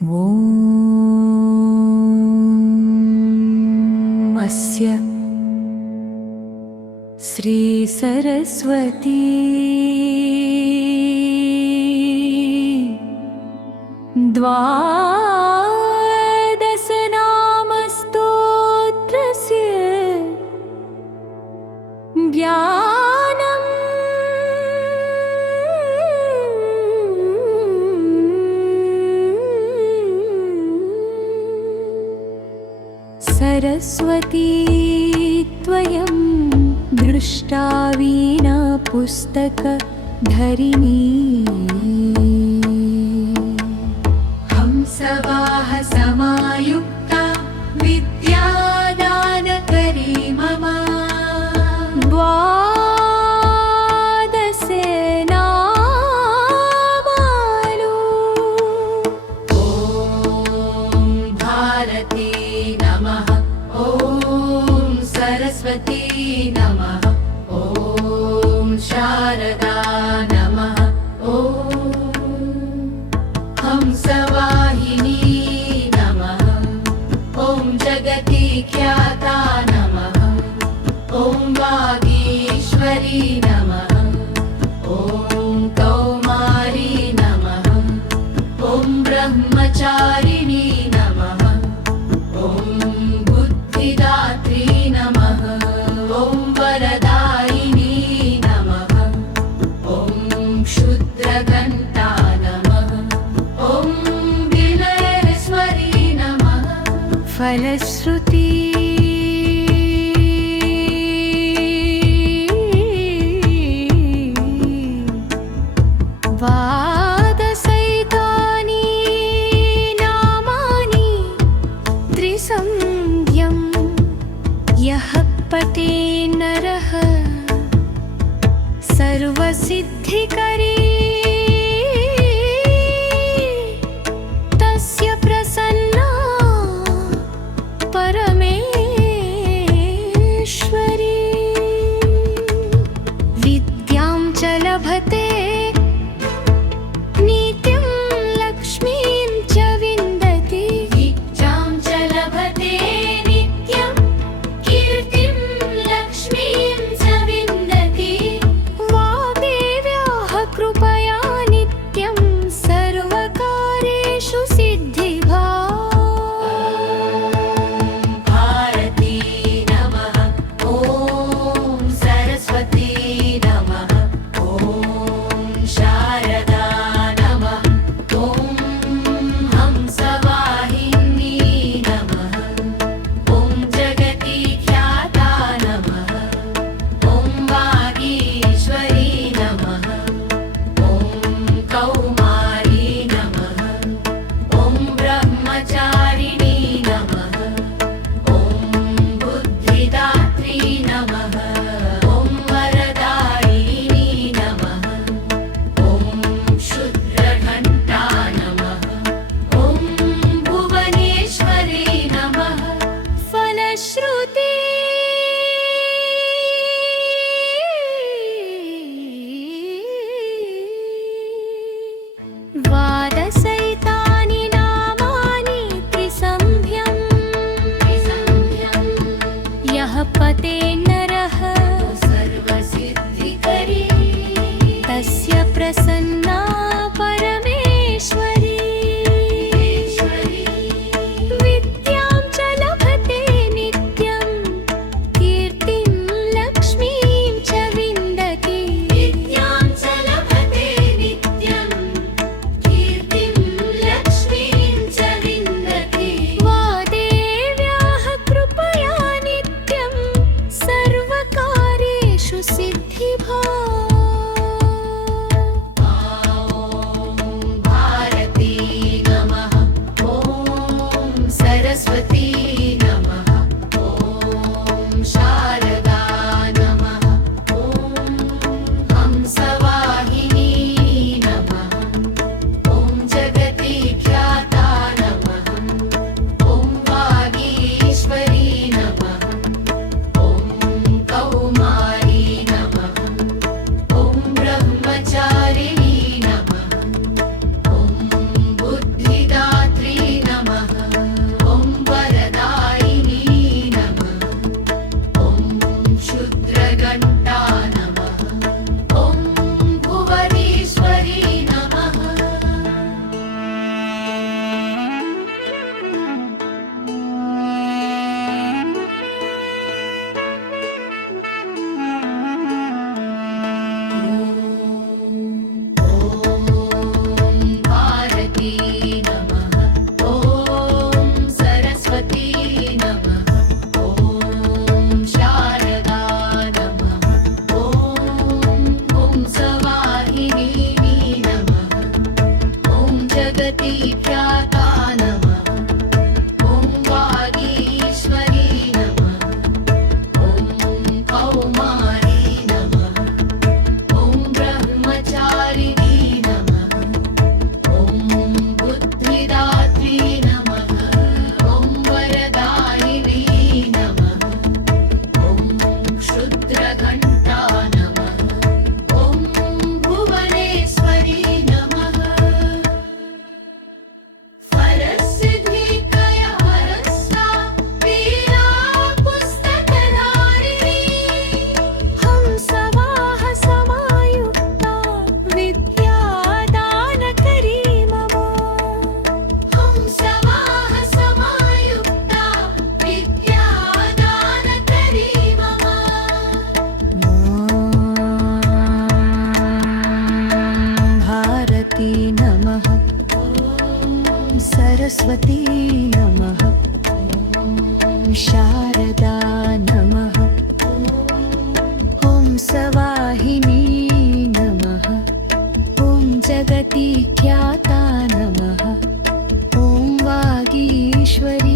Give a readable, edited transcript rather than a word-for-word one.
ॐ अस्य श्री सरस्वती द्वादशनामस्तोत्रस्य ज्ञानम् सरस्वती त्वयं दृष्टा वीणा पुस्तकधरिणी हंसवाह समायुक्ता विद्यादानकरी मम द्वादशे नामालु ॐ भारती नमः ॐ सरस्वती नमः ॐ शारदा नमः ॐ हंसवाहिनी नमः ॐ जगति ख्याता नमः ॐ वागीश्वरी नमः ॐ कौमारी नमः ॐ ब्रह्मचारिणी नमः ॐ बुद्धिदात्री नमः ॐ वरदायिनी नमः ॐ शुद्रघण्टा नमः ॐ विलयेश्वरी नमः फलश्रुती द्वादशैतानि नामानि त्रिसन्ध्यं यः पठे नरः सर्वसिद्धिकरी तस्य प्रसन्ना परमेश्वरी विद्यां च लभते नित्यं लक्ष्मीं च विन्दति विद्यां च लभते नित्यं कीर्तिं लक्ष्मीं च विन्दति वाग्देव्याः कृपा सरस्वती नमः। ॐ शारदा नमः। ॐ सवाहिनी नमः। ॐ जगति ख्याता नमः। ॐ वागीश्वरी